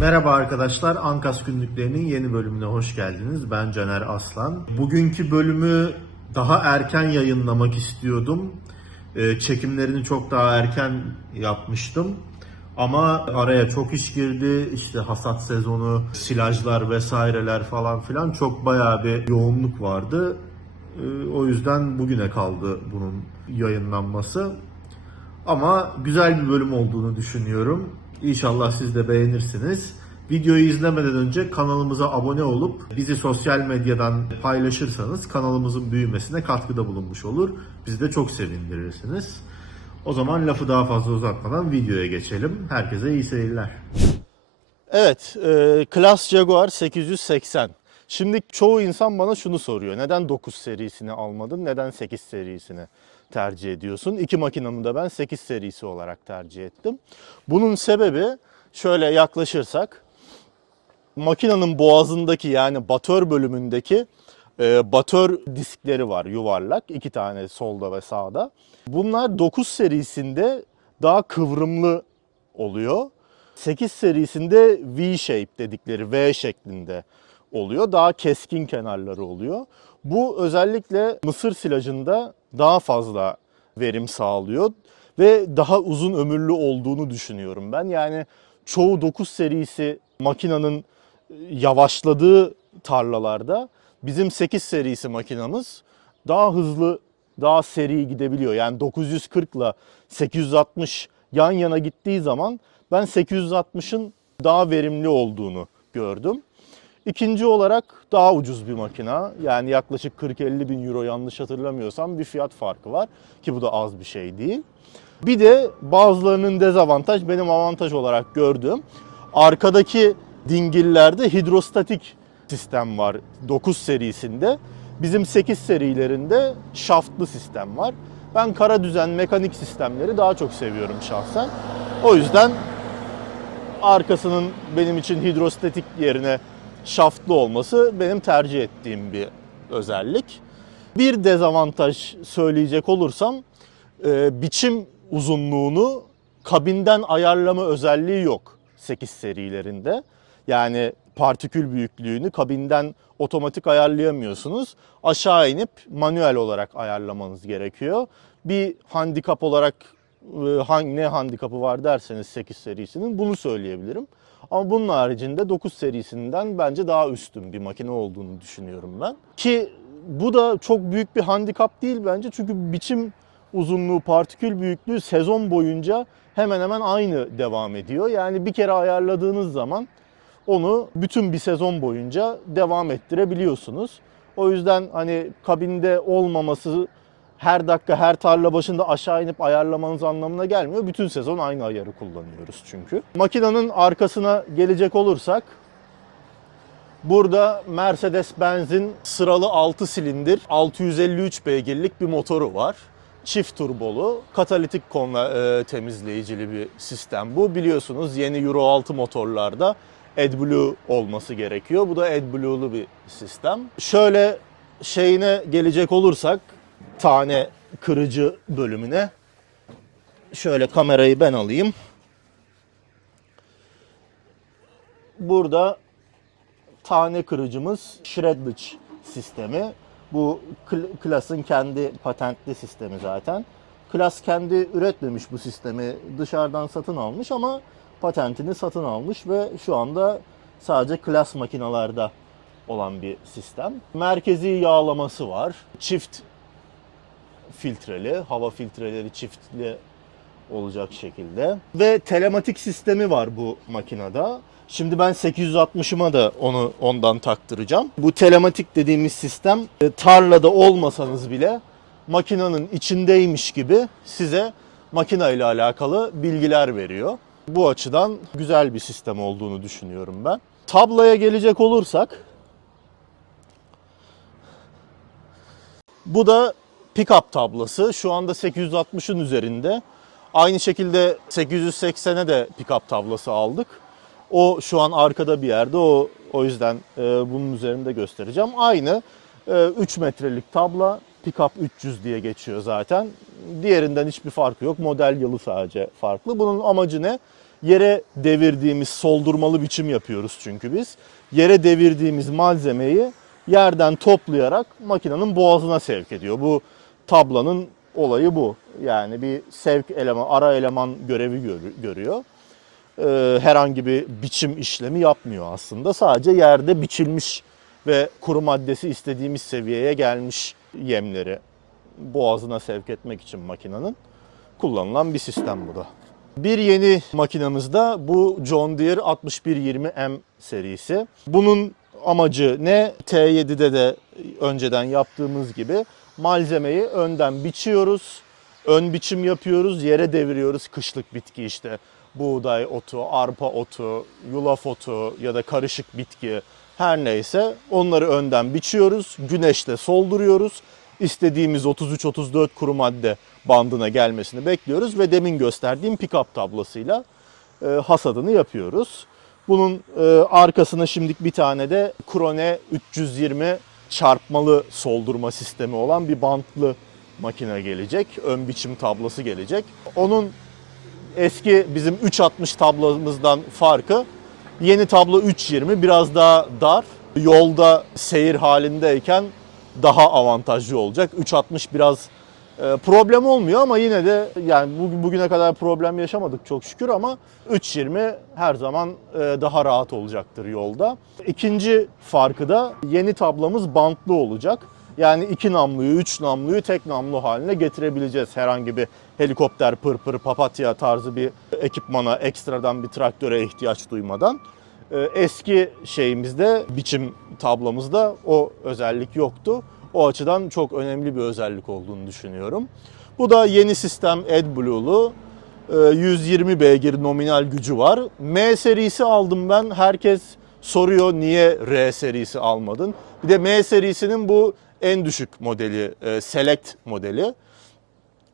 Merhaba arkadaşlar, Ankas Günlüklerinin yeni bölümüne hoş geldiniz. Ben Caner Aslan. Bugünkü bölümü daha erken yayınlamak istiyordum. Ee, Çekimlerini çok daha erken yapmıştım. Ama araya çok iş girdi. İşte hasat sezonu, silajlar vesaireler falan filan çok bayağı bir yoğunluk vardı. Ee, O yüzden bugüne kaldı bunun yayınlanması. Ama güzel bir bölüm olduğunu düşünüyorum. İnşallah siz de beğenirsiniz. Videoyu izlemeden önce kanalımıza abone olup bizi sosyal medyadan paylaşırsanız kanalımızın büyümesine katkıda bulunmuş olur. Bizi de çok sevindirirsiniz. O zaman lafı daha fazla uzatmadan videoya geçelim. Herkese iyi seyirler. Evet, e, Class Jaguar 880. Şimdi çoğu insan bana şunu soruyor. Neden 9 serisini almadın? Neden 8 serisini tercih ediyorsun? İki makinamı da ben 8 serisi olarak tercih ettim. Bunun sebebi şöyle yaklaşırsak makinenin boğazındaki yani batör bölümündeki e, batör diskleri var yuvarlak. iki tane solda ve sağda. Bunlar 9 serisinde daha kıvrımlı oluyor. 8 serisinde V-shape dedikleri V şeklinde oluyor. Daha keskin kenarları oluyor. Bu özellikle mısır silajında daha fazla verim sağlıyor ve daha uzun ömürlü olduğunu düşünüyorum ben. Yani çoğu 9 serisi makinenin yavaşladığı tarlalarda bizim 8 serisi makinamız daha hızlı, daha seri gidebiliyor. Yani 940 ile 860 yan yana gittiği zaman ben 860'ın daha verimli olduğunu gördüm. İkinci olarak daha ucuz bir makina. Yani yaklaşık 40-50 bin euro yanlış hatırlamıyorsam bir fiyat farkı var. Ki bu da az bir şey değil. Bir de bazılarının dezavantaj benim avantaj olarak gördüğüm arkadaki dingillerde hidrostatik sistem var 9 serisinde. Bizim 8 serilerinde şaftlı sistem var. Ben kara düzen mekanik sistemleri daha çok seviyorum şahsen. O yüzden arkasının benim için hidrostatik yerine şaftlı olması benim tercih ettiğim bir özellik. Bir dezavantaj söyleyecek olursam e, biçim uzunluğunu kabinden ayarlama özelliği yok 8 serilerinde. Yani partikül büyüklüğünü kabinden otomatik ayarlayamıyorsunuz. Aşağı inip manuel olarak ayarlamanız gerekiyor. Bir handikap olarak e, ne handikapı var derseniz 8 serisinin bunu söyleyebilirim. Ama bunun haricinde 9 serisinden bence daha üstün bir makine olduğunu düşünüyorum ben. Ki bu da çok büyük bir handikap değil bence çünkü biçim uzunluğu, partikül büyüklüğü sezon boyunca hemen hemen aynı devam ediyor. Yani bir kere ayarladığınız zaman onu bütün bir sezon boyunca devam ettirebiliyorsunuz. O yüzden hani kabinde olmaması her dakika her tarla başında aşağı inip ayarlamanız anlamına gelmiyor. Bütün sezon aynı ayarı kullanıyoruz çünkü. Makinenin arkasına gelecek olursak Burada Mercedes-Benz'in sıralı 6 silindir 653 beygirlik bir motoru var. Çift turbolu, katalitik konla e, temizleyicili bir sistem bu. Biliyorsunuz yeni Euro 6 motorlarda AdBlue olması gerekiyor. Bu da AdBlue'lu bir sistem. Şöyle şeyine gelecek olursak tane kırıcı bölümüne şöyle kamerayı ben alayım. Burada tane kırıcımız Shreddage sistemi. Bu Kl- Klas'ın kendi patentli sistemi zaten. Klas kendi üretmemiş bu sistemi. Dışarıdan satın almış ama patentini satın almış ve şu anda sadece Klas makinalarda olan bir sistem. Merkezi yağlaması var. Çift filtreli, hava filtreleri çiftli olacak şekilde. Ve telematik sistemi var bu makinede. Şimdi ben 860'ıma da onu ondan taktıracağım. Bu telematik dediğimiz sistem e, tarlada olmasanız bile makinenin içindeymiş gibi size makine ile alakalı bilgiler veriyor. Bu açıdan güzel bir sistem olduğunu düşünüyorum ben. Tabloya gelecek olursak Bu da pickup tablası. Şu anda 860'ın üzerinde. Aynı şekilde 880'e de pickup tablası aldık. O şu an arkada bir yerde. O o yüzden e, bunun üzerinde göstereceğim. Aynı e, 3 metrelik tabla pickup 300 diye geçiyor zaten. Diğerinden hiçbir farkı yok. Model yılı sadece farklı. Bunun amacı ne? Yere devirdiğimiz soldurmalı biçim yapıyoruz çünkü biz. Yere devirdiğimiz malzemeyi yerden toplayarak makinenin boğazına sevk ediyor. Bu tablanın olayı bu. Yani bir sevk eleman, ara eleman görevi gör- görüyor. Ee, herhangi bir biçim işlemi yapmıyor aslında. Sadece yerde biçilmiş ve kuru maddesi istediğimiz seviyeye gelmiş yemleri boğazına sevk etmek için makinenin kullanılan bir sistem bu da. Bir yeni makinamız da bu John Deere 6120M serisi. Bunun amacı ne? T7'de de önceden yaptığımız gibi malzemeyi önden biçiyoruz. Ön biçim yapıyoruz, yere deviriyoruz kışlık bitki işte. Buğday otu, arpa otu, yulaf otu ya da karışık bitki her neyse onları önden biçiyoruz. Güneşte solduruyoruz. İstediğimiz 33-34 kuru madde bandına gelmesini bekliyoruz ve demin gösterdiğim pick-up tablasıyla e, hasadını yapıyoruz. Bunun e, arkasına şimdilik bir tane de Krone 320 çarpmalı soldurma sistemi olan bir bantlı makine gelecek. Ön biçim tablası gelecek. Onun eski bizim 360 tablamızdan farkı yeni tablo 320 biraz daha dar. Yolda seyir halindeyken daha avantajlı olacak. 360 biraz problem olmuyor ama yine de yani bugün bugüne kadar problem yaşamadık çok şükür ama 320 her zaman e, daha rahat olacaktır yolda. İkinci farkı da yeni tablamız bantlı olacak. Yani iki namluyu, üç namluyu tek namlu haline getirebileceğiz. Herhangi bir helikopter, pırpır, papatya tarzı bir ekipmana, ekstradan bir traktöre ihtiyaç duymadan. Ee, Eski şeyimizde, biçim tablamızda o özellik yoktu. O açıdan çok önemli bir özellik olduğunu düşünüyorum. Bu da yeni sistem AdBlue'lu. Ee, 120 beygir nominal gücü var. M serisi aldım ben. Herkes soruyor niye R serisi almadın? Bir de M serisinin bu en düşük modeli, e, Select modeli.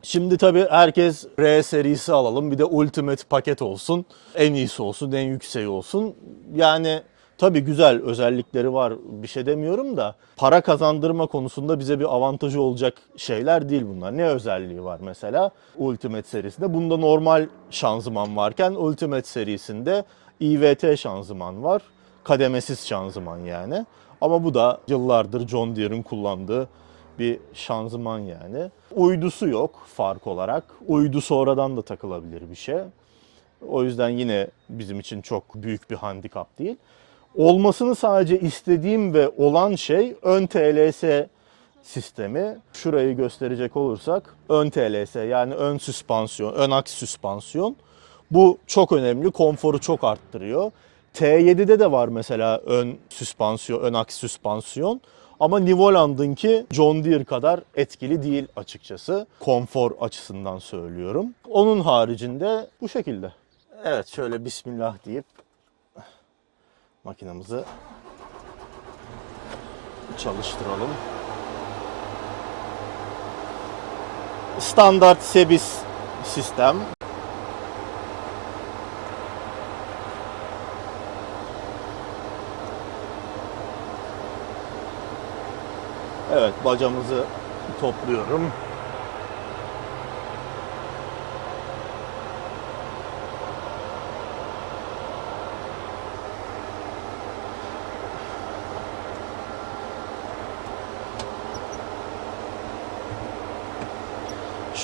Şimdi tabii herkes R serisi alalım bir de Ultimate paket olsun. En iyisi olsun, en yükseği olsun. Yani tabii güzel özellikleri var bir şey demiyorum da para kazandırma konusunda bize bir avantajı olacak şeyler değil bunlar. Ne özelliği var mesela Ultimate serisinde? Bunda normal şanzıman varken Ultimate serisinde IVT şanzıman var. Kademesiz şanzıman yani. Ama bu da yıllardır John Deere'in kullandığı bir şanzıman yani. Uydusu yok fark olarak. Uydu sonradan da takılabilir bir şey. O yüzden yine bizim için çok büyük bir handikap değil. Olmasını sadece istediğim ve olan şey ön TLS sistemi. Şurayı gösterecek olursak ön TLS yani ön süspansiyon, ön aks süspansiyon. Bu çok önemli. Konforu çok arttırıyor. T7'de de var mesela ön süspansiyon, ön aks süspansiyon. Ama Nivoland'ınki John Deere kadar etkili değil açıkçası. Konfor açısından söylüyorum. Onun haricinde bu şekilde. Evet şöyle Bismillah deyip makinamızı çalıştıralım. Standart Sebis sistem. Evet bacamızı topluyorum.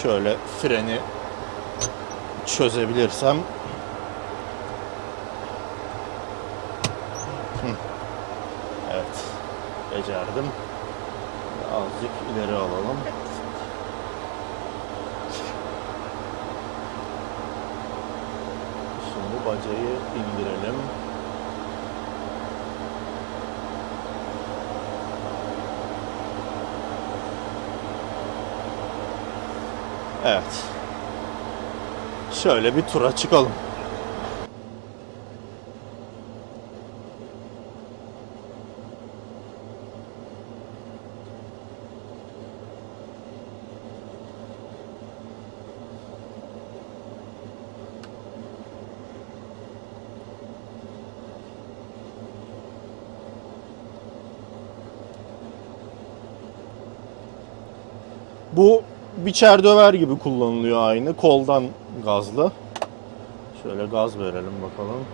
Şöyle freni çözebilirsem. Evet. Becerdim. Azıcık ileri alalım. Şimdi bacayı indirelim. Evet. Şöyle bir tura çıkalım. Bu biçer döver gibi kullanılıyor aynı. Koldan gazlı. Şöyle gaz verelim bakalım.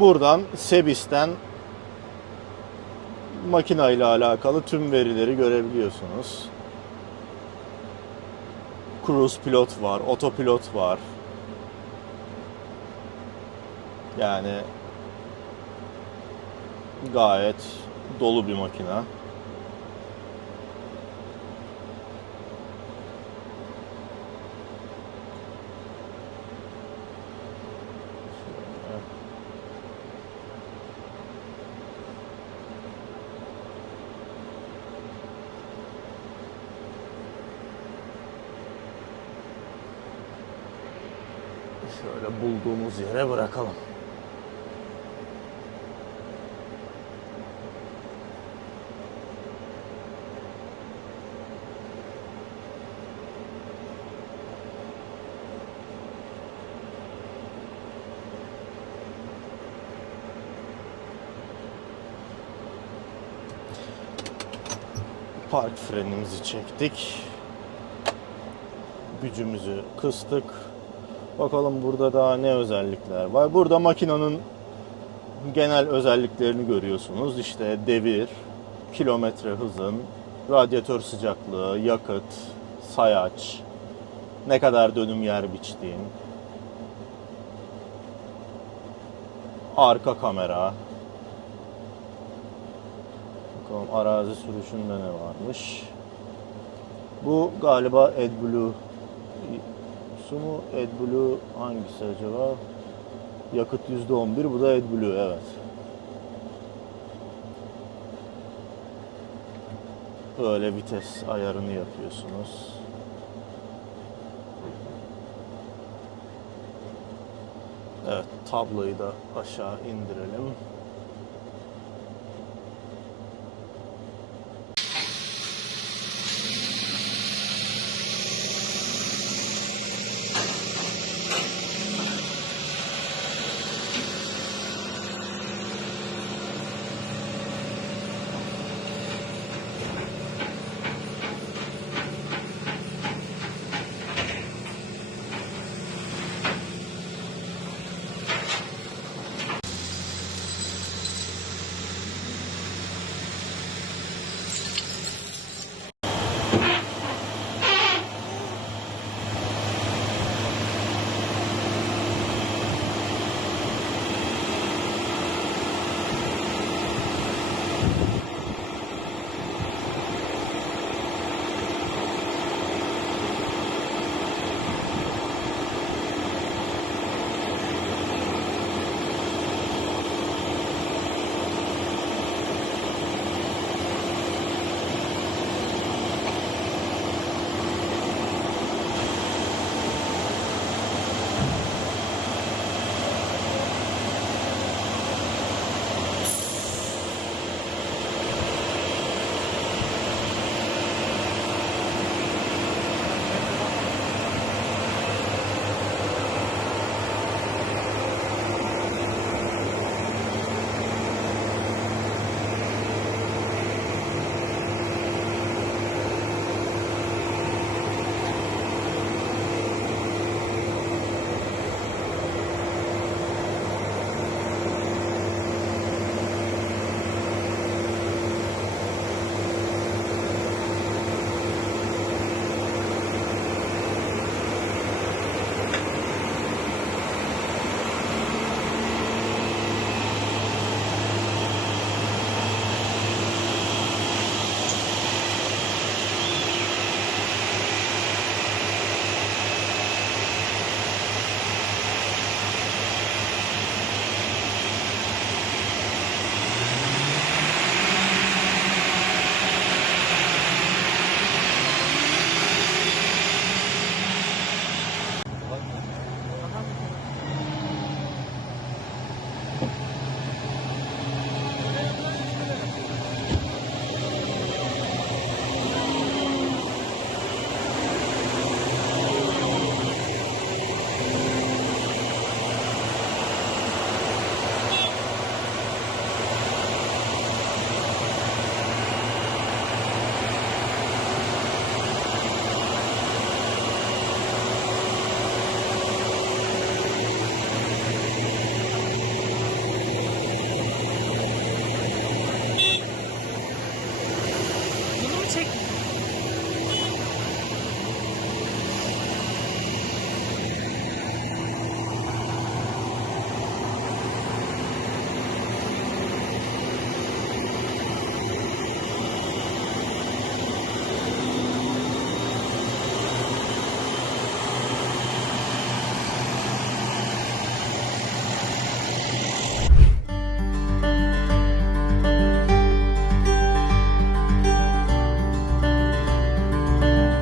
Buradan Sebis'ten makina ile alakalı tüm verileri görebiliyorsunuz. Cruise pilot var, otopilot var. Yani gayet dolu bir makina. Şöyle bulduğumuz yere bırakalım. Park frenimizi çektik. Gücümüzü kıstık. Bakalım burada daha ne özellikler var. Burada makinanın genel özelliklerini görüyorsunuz. İşte devir, kilometre hızın, radyatör sıcaklığı, yakıt, sayaç, ne kadar dönüm yer biçtiğin, arka kamera. Bakalım arazi sürüşünde ne varmış. Bu galiba AdBlue su mu? AdBlue hangisi acaba? Yakıt %11 bu da AdBlue evet. Böyle vites ayarını yapıyorsunuz. Evet tabloyu da aşağı indirelim.